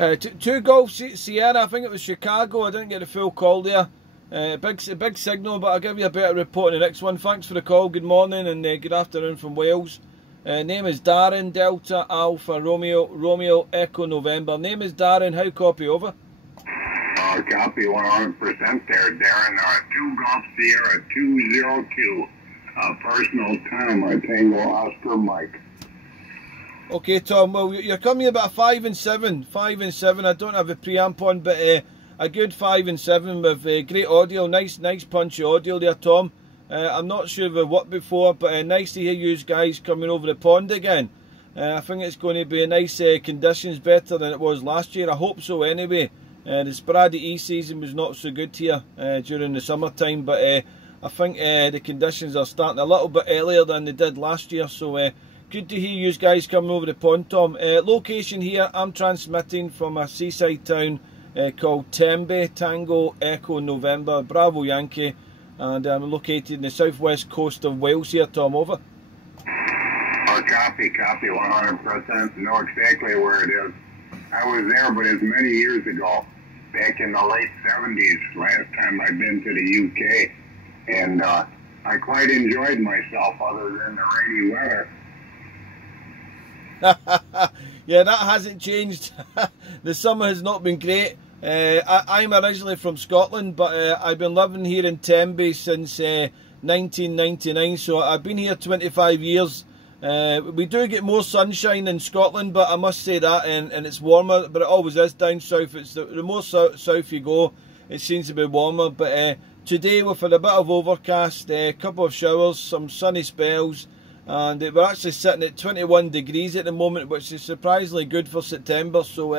Two Golf Sierra, I think it was Chicago. I didn't get a full call there. Big signal, but I'll give you a better report in the next one. Thanks for the call. Good morning and good afternoon from Wales. Name is Darren, Delta Alpha Romeo Echo November. Name is Darren. How copy over? Copy 100% there, Darren. 2 Golf Sierra 202. Personal time, Tango Oscar Mike. Okay, Tom. Well, you're coming about a 5 and 7. 5 and 7. I don't have a preamp on, but a good 5 and 7 with great audio. Nice punchy audio there, Tom. I'm not sure if I've worked before, but nice to hear you guys coming over the pond again. I think it's going to be a nice conditions, better than it was last year. I hope so anyway. The sporadic E-season was not so good here during the summertime, but I think the conditions are starting a little bit earlier than they did last year, so good to hear you guys coming over the pond, Tom. Location here, I'm transmitting from a seaside town called Tembe, Tango Echo November, Bravo Yankee, and I'm located in the southwest coast of Wales here, Tom, over. Copy 100%, know exactly where it is. I was there, but it's many years ago, back in the late 70s, last time I've been to the UK, and I quite enjoyed myself other than the rainy weather. Yeah, that hasn't changed. The summer has not been great. I'm originally from Scotland, but I've been living here in Tembe since 1999, so I've been here 25 years. We do get more sunshine in Scotland, but I must say that, and it's warmer, but it always is down south. It's the more south you go, it seems to be warmer. But today we've had a bit of overcast, a couple of showers, some sunny spells, and we're actually sitting at 21 degrees at the moment, which is surprisingly good for September, so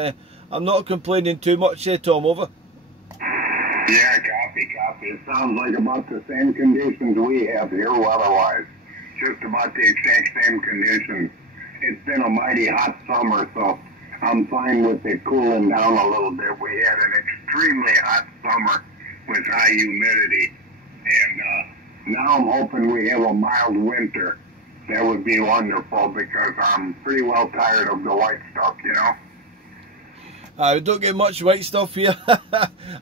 I'm not complaining too much, Tom, over. Yeah, copy. It sounds like about the same conditions we have here weather-wise. Just about the exact same conditions. It's been a mighty hot summer, so I'm fine with it cooling down a little bit. We had an extremely hot summer with high humidity, and now I'm hoping we have a mild winter. That would be wonderful, because I'm pretty well tired of the white stuff, you know. We don't get much white stuff here.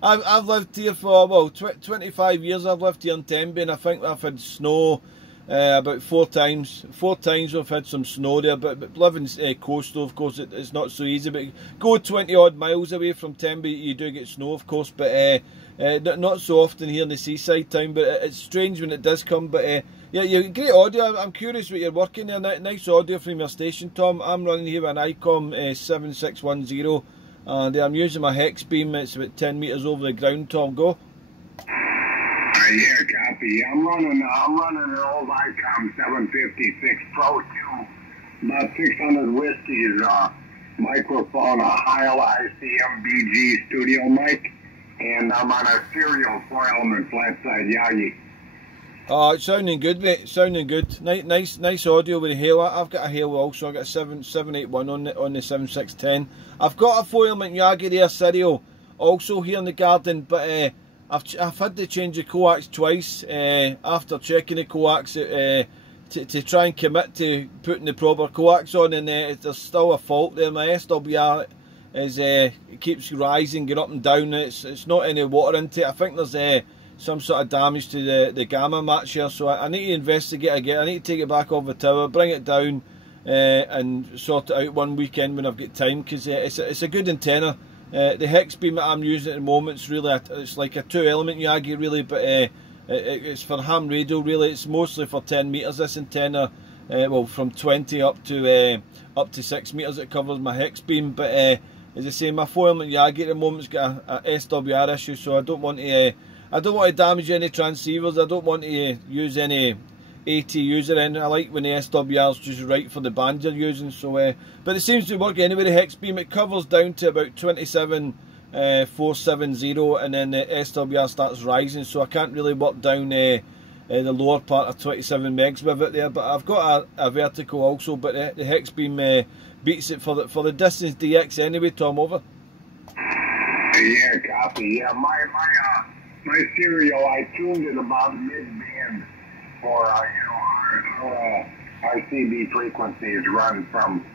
I've lived here for, well, 25 years I've lived here in Tembe, and I think I've had snow about 4 times. 4 times we've had some snow there, but living coastal, of course, it's not so easy. But go 20 odd miles away from Tembe, you do get snow, of course, but not so often here in the seaside town. But it's strange when it does come. But yeah, you great audio. I'm curious what you're working there. Nice audio from your station, Tom. I'm running here with an ICOM 7610, and I'm using my hex beam. It's about 10 metres over the ground, Tom. Go. Yeah, copy. I'm running an old ICOM 756 Pro 2, about 600 whiskeys, microphone, a Heil ICM BG studio mic, and I'm on a serial 4-element flat-side Yagi. Oh, it's sounding good, mate. Sounding good. Nice audio with the Hail. I've got a Hail also. I've got a 781 on the 7610. I've got a 4-element Yagi there, serial, also here in the garden, but I've had to change the coax twice after checking the coax to try and commit to putting the proper coax on, and there's still a fault there. My SWR it keeps rising, going up and down. It's not any water into it. I think there's some sort of damage to the gamma match here, so I need to investigate again. I need to take it back off the tower, bring it down, and sort it out one weekend when I've got time, because it's a good antenna. The hex beam that I'm using at the moment is really it's like a 2-element Yagi really, but it's for ham radio really. It's mostly for 10 metres, this antenna. Well, from 20 up to 6 metres it covers my hex beam. But as I say, my 4-element Yagi at the moment's got a SWR issue, so I don't want to damage any transceivers. I don't want to use any AT user end. I like when the SWR is just right for the band you're using. So, but it seems to work anyway. The hex beam, it covers down to about 27,470, and then the SWR starts rising. So I can't really work down the lower part of 27 megs with it there. But I've got a vertical also. But the hex beam beats it for the distance DX anyway. Tom, over. Yeah, copy. Yeah, my serial, I tuned it about mid-band for our RCB frequencies run from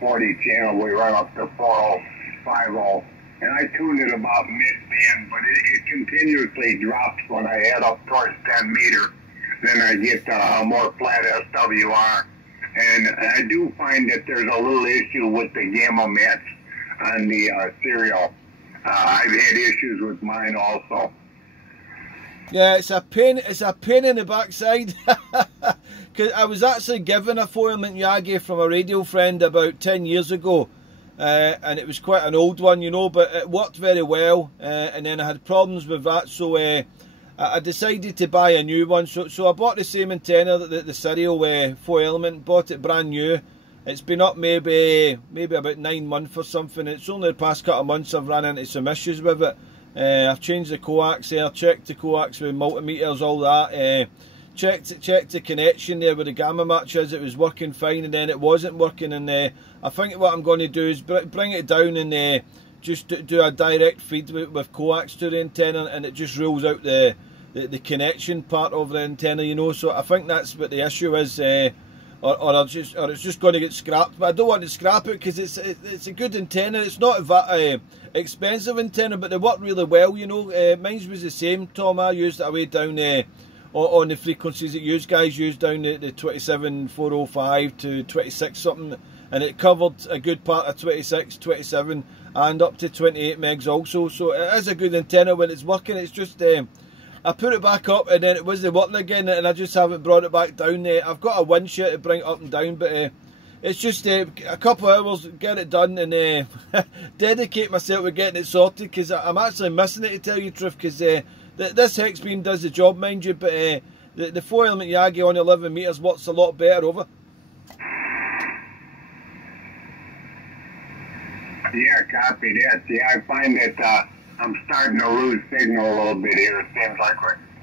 40 channel, we run up to 40, 750, and I tuned it about mid-band, but it continuously drops when I head up towards 10 meter. Then I get a more flat SWR. And I do find that there's a little issue with the gamma mats on the serial. I've had issues with mine also. Yeah, it's a pain in the backside. Because I was actually given a 4-element Yagi from a radio friend about 10 years ago. And it was quite an old one, you know, but it worked very well. And then I had problems with that, so I decided to buy a new one. So I bought the same antenna, the serial 4-element, bought it brand new. It's been up maybe about 9 months or something. It's only the past couple of months I've run into some issues with it. I've changed the coax there, checked the coax with multimeters, all that. Checked the connection there with the gamma match as it was working fine, and then it wasn't working. And I think what I'm going to do is bring it down and just do a direct feed with coax to the antenna, and it just rules out the connection part of the antenna, you know. So I think that's what the issue is, or it's just going to get scrapped. But I don't want to scrap it because it's a good antenna. It's not a that expensive antenna, but they work really well, you know. Mine was the same, Tom. I used it away down on the frequencies that you guys use down the 27405 to 26 something, and it covered a good part of 26, 27 and up to 28 megs also. So it is a good antenna when it's working. It's just I put it back up and then it wasn't working again, and I just haven't brought it back down there. I've got a winch here to bring it up and down, but it's just a couple of hours, get it done, and dedicate myself to getting it sorted, because I'm actually missing it, to tell you the truth, because this hex beam does the job, mind you, but the 4-element Yagi on 11 meters works a lot better over. Yeah, copy that. Yeah, I find that I'm starting to lose signal a little bit here. It seems like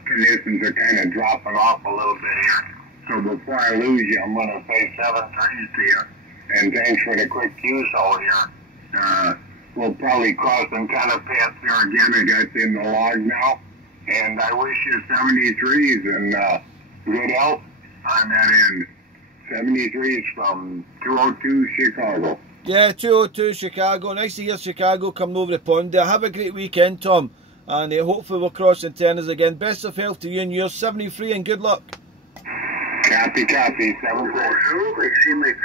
conditions are kind of dropping off a little bit here. So before I lose you, I'm going to say 7-3 to you. And thanks for the quick use out here. We'll probably cross some kind of paths here again. I got in the log now. And I wish you 73s and good health on that end. 73s from 202 Chicago. Yeah, 202 Chicago. Nice to hear Chicago coming over the pond there. Have a great weekend, Tom. And hopefully we'll cross antennas again. Best of health to you and yours. 73 and good luck. Copy, 7-4.